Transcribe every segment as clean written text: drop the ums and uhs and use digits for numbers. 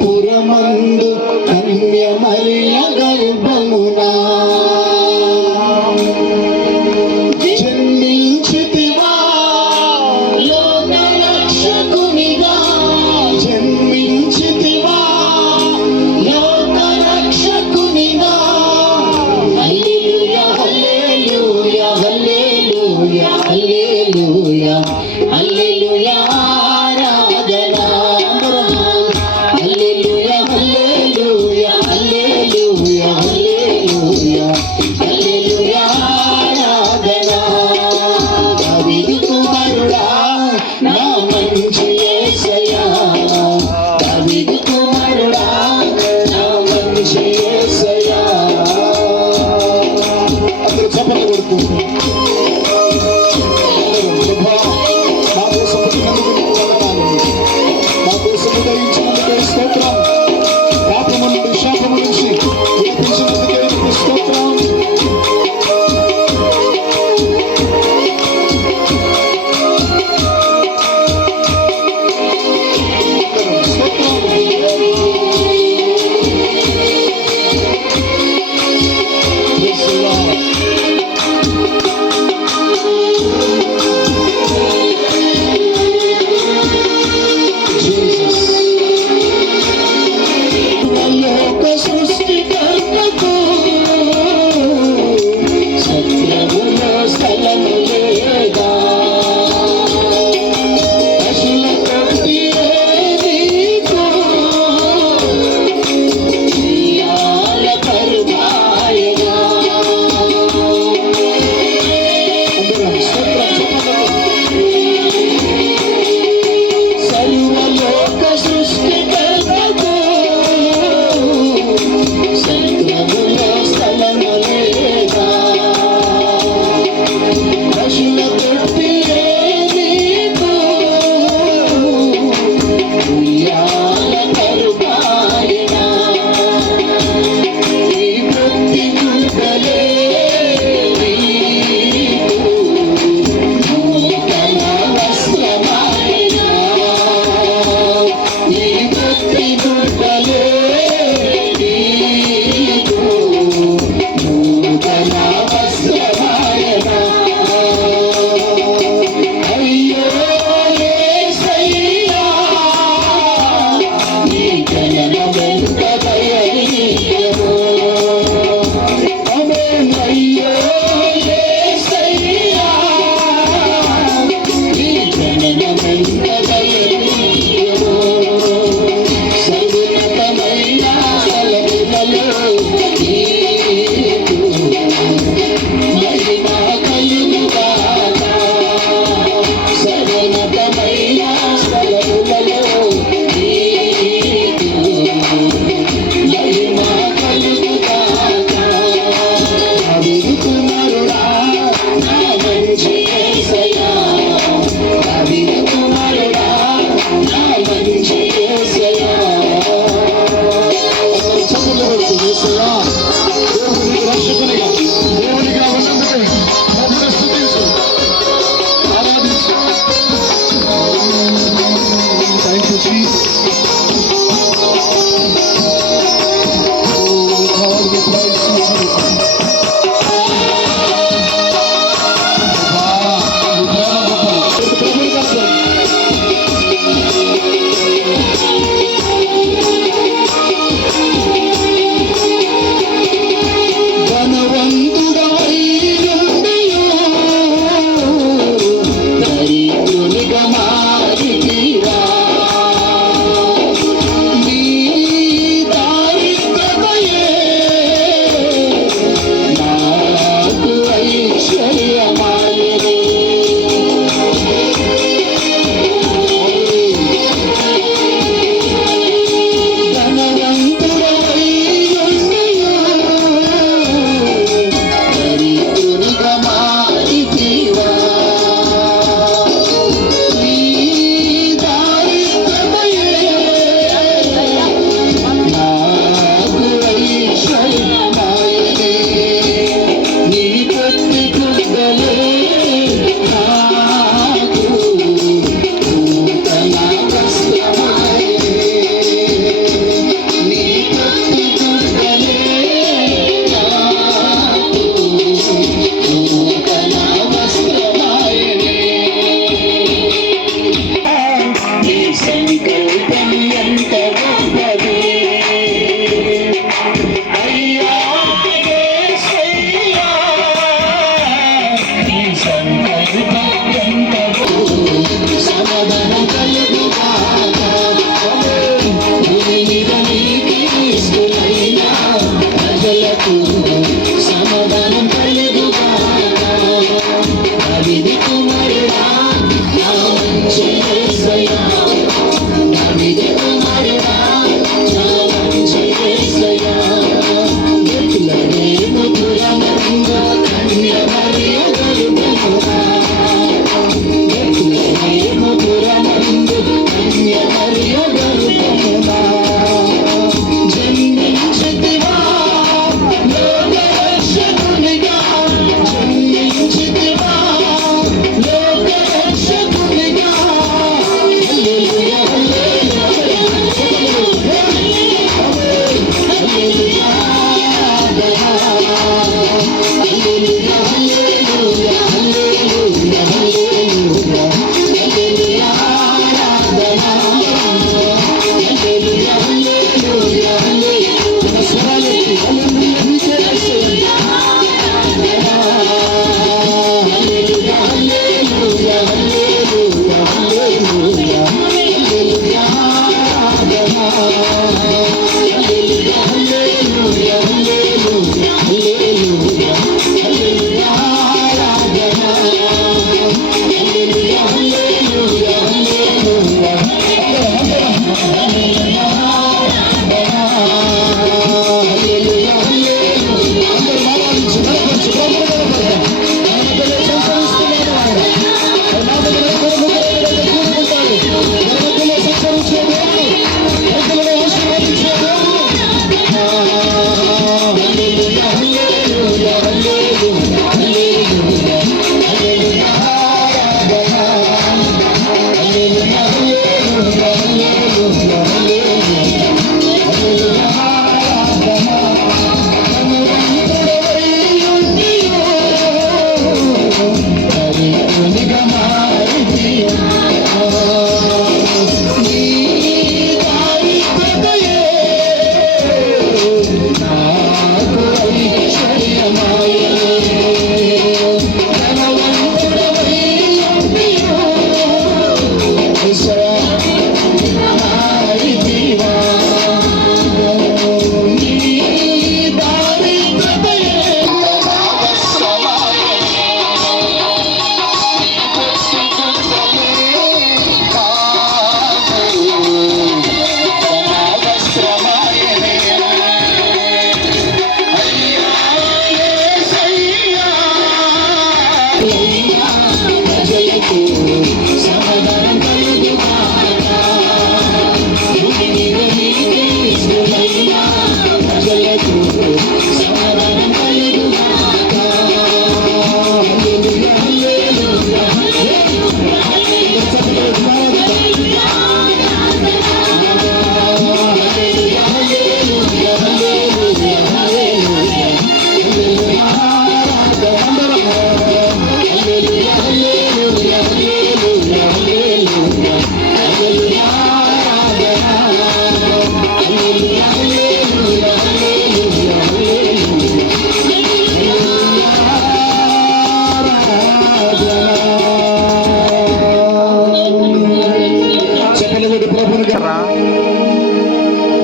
పురమందు కన్య మరియ గర్భమునా జన్మించితివా లోక రక్షకునిగా, జన్మించితివా లోక రక్షకునిగా. హల్లెలూయా హల్లెలూయా హల్లెలూయా హల్లెలూయా హల్లెలూయా.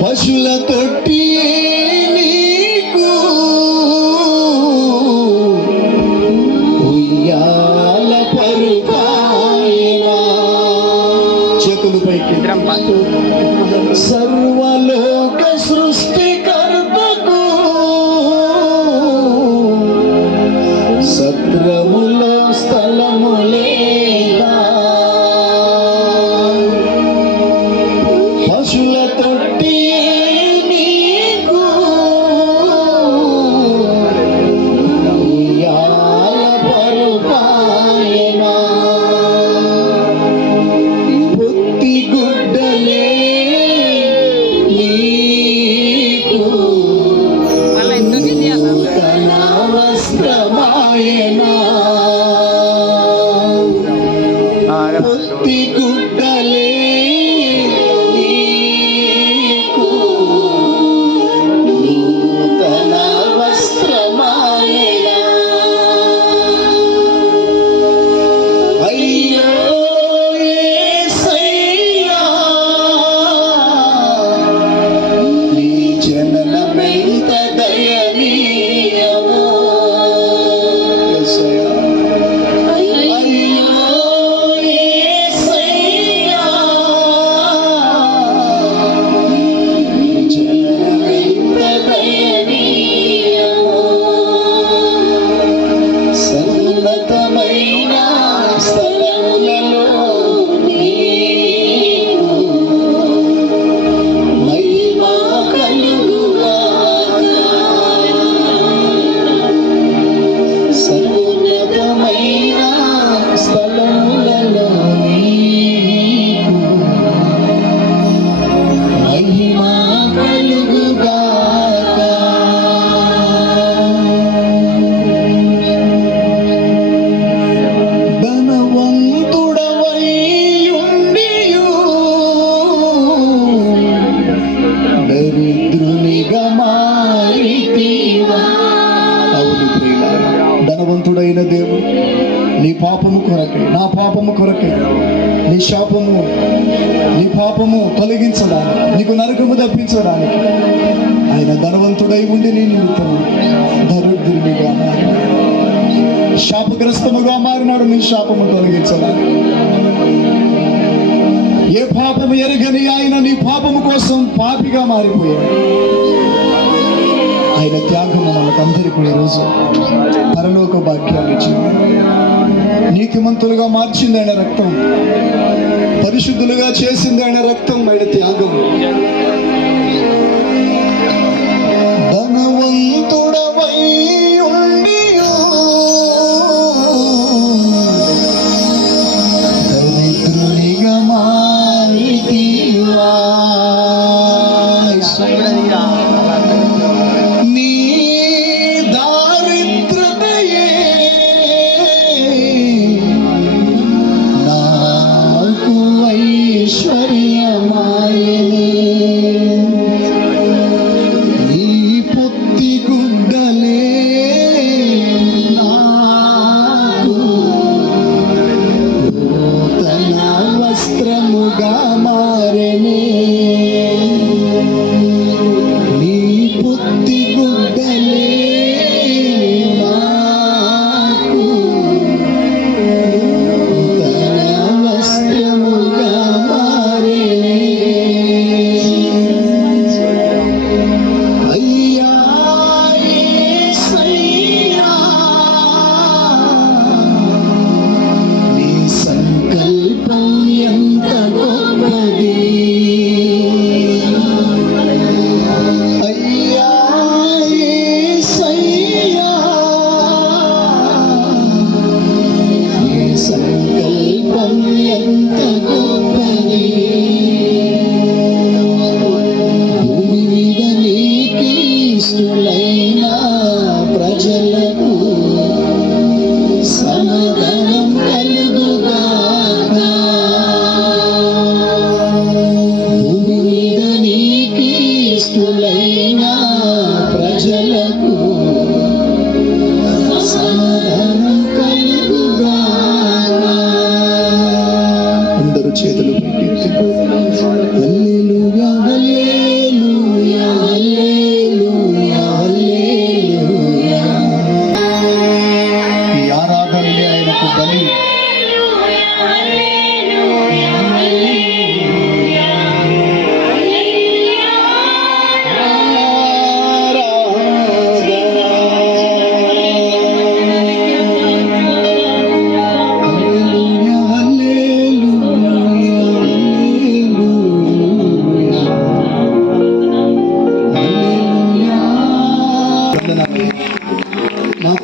పశుల తొట్టి నీకు ఉయ్యాల పరుపాయనా. చేతులు పైకి. సర్వలోక సృష్టికర్తకు సత్రములో స్థలము లేదా. పశుల తొట్టి నీకు ఉయ్యాల పరుపాయనా. పొత్తి గుడ్డలే నీకు తన వస్త్రమాయనా. పొత్తి గుడ్డలే నీకు నూతన వస్త్రమాయనా. అయ్యో యేసయ్యా, నీ జననమెంత దయనీయమో. యేసయ్యా, అయ్యో యేసయ్యా, నీ జననమెంత దయనీయమో. సన్నతమైన స్థలములలో నీకు మహిమ కలుగుగాక. సన్నతమైన స్థలములలో నీకు మహిమ కలుగుగాక. ధనవంతుడవై ఉండియు దరిద్రునిగా మారితివా. అవును ప్రియులారా, ధనవంతుడైన దేవుడు నీ పాపము కొరకై, నా పాపము కొరకై, నీ శాపము, నీ పాపము తొలగించడానికి, నీకు నరకము తప్పించడానికి ఆయన ధనవంతుడై ఉండి నీ నిమిత్తము దరిద్రునిగా మారినాడు. శాపగ్రస్తముగా మారినాడు నీ శాపము తొలగించడానికి. ఏ పాపము ఎరగని ఆయన నీ పాపము కోసం పాపిగా మారిపోయాడు. ఆయన త్యాగము మనకందరికీ ఈరోజు పరలోక భాగ్యాన్ని ఇచ్చింది. నీతిమంతులుగా మార్చింది ఆయన రక్తం, పరిశుద్ధులుగా చేసింది ఆయన రక్తం, ఆయన త్యాగం. ధనవంతుడవై ఉండియు దరిద్రునిగా మారితివా. నీ దారిద్రతయే నాకు ఐశ్వర్యమాయే.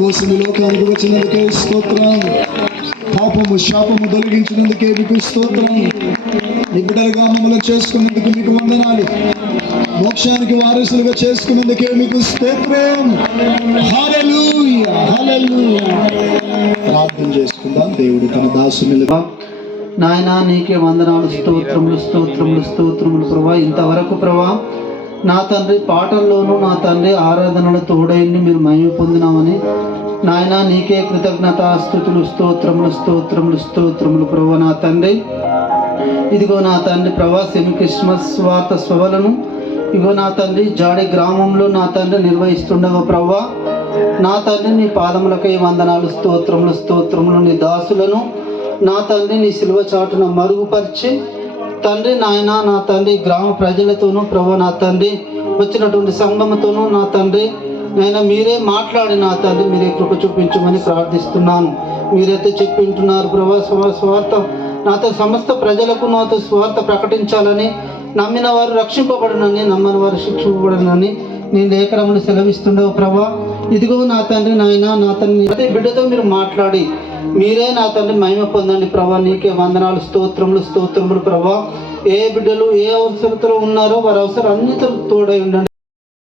కోసం ఈ లోకానికి వచ్చినందుకే స్తోత్రం. పాపము శాపము తొలగించినందుకే మీకు స్తోత్రం. నీ బిడ్డలుగా మమ్మల్ని చేసుకున్నందుకు మీకు వందనాలు. మోక్షానికి వారసులుగా చేసుకున్నందుకే మీకు స్తోత్రం. హల్లెలూయా, హల్లెలూయా. ప్రార్థన చేసుకుందాం. దేవుడు తన దాసునిగా నాయనా నీకే వందనాలు, స్తోత్రములు స్తోత్రములు స్తోత్రములు ప్రభా. ఇంతవరకు ప్రభా నా తండ్రి పాటల్లోనూ నా తండ్రి ఆరాధనలు తోడైంది మీరు మహిమ పొందినామని నాయనా నీకే కృతజ్ఞత స్తుతులు స్తోత్రములు స్తోత్రములు స్తోత్రములు ప్రభా. నా తండ్రి ఇదిగో నా తండ్రి ప్రభా సెమీ క్రిస్మస్ వార్త సభలను ఇగో నా తండ్రి జాడి గ్రామంలో నా తండ్రి నిర్వహిస్తుండగా ప్రభా నా తండ్రి నీ పాదములకై వందనాలు, స్తోత్రములు స్తోత్రములు. నీ దాసులను నా తండ్రి నీ సిలువ చాటున మరుగుపరిచి తండ్రి నాయన నా తండ్రి గ్రామ ప్రజలతోనూ ప్రభు నా తండ్రి వచ్చినటువంటి సంఘముతోనూ నా తండ్రి నాయన మీరే మాట్లాడి నా తండ్రి మీరే కృప చూపించమని ప్రార్థిస్తున్నాను. మీరైతే చెప్పింటున్నారు ప్రభా స్వార్థ నాతో సమస్త ప్రజలకు నాతో స్వార్థ ప్రకటించాలని, నమ్మిన వారు రక్షింపబడనని, నమ్మని వారు శిక్షింపబడనని నీ లేఖనములు సెలవిస్తుండవు ప్రభా. ఇదిగో నా తండ్రి నాయన నా తండ్రి ప్రతి బిడ్డతో మీరు మాట్లాడి మీరే నా తండ్రి మహిమ పొందండి ప్రభా. నీకే వందనాలు, స్తోత్రములు స్తోత్రములు ప్రభా. ఏ బిడ్డలు ఏ అవసరతలో ఉన్నారో వారి అవసరం అన్నిటితో తోడై ఉండండి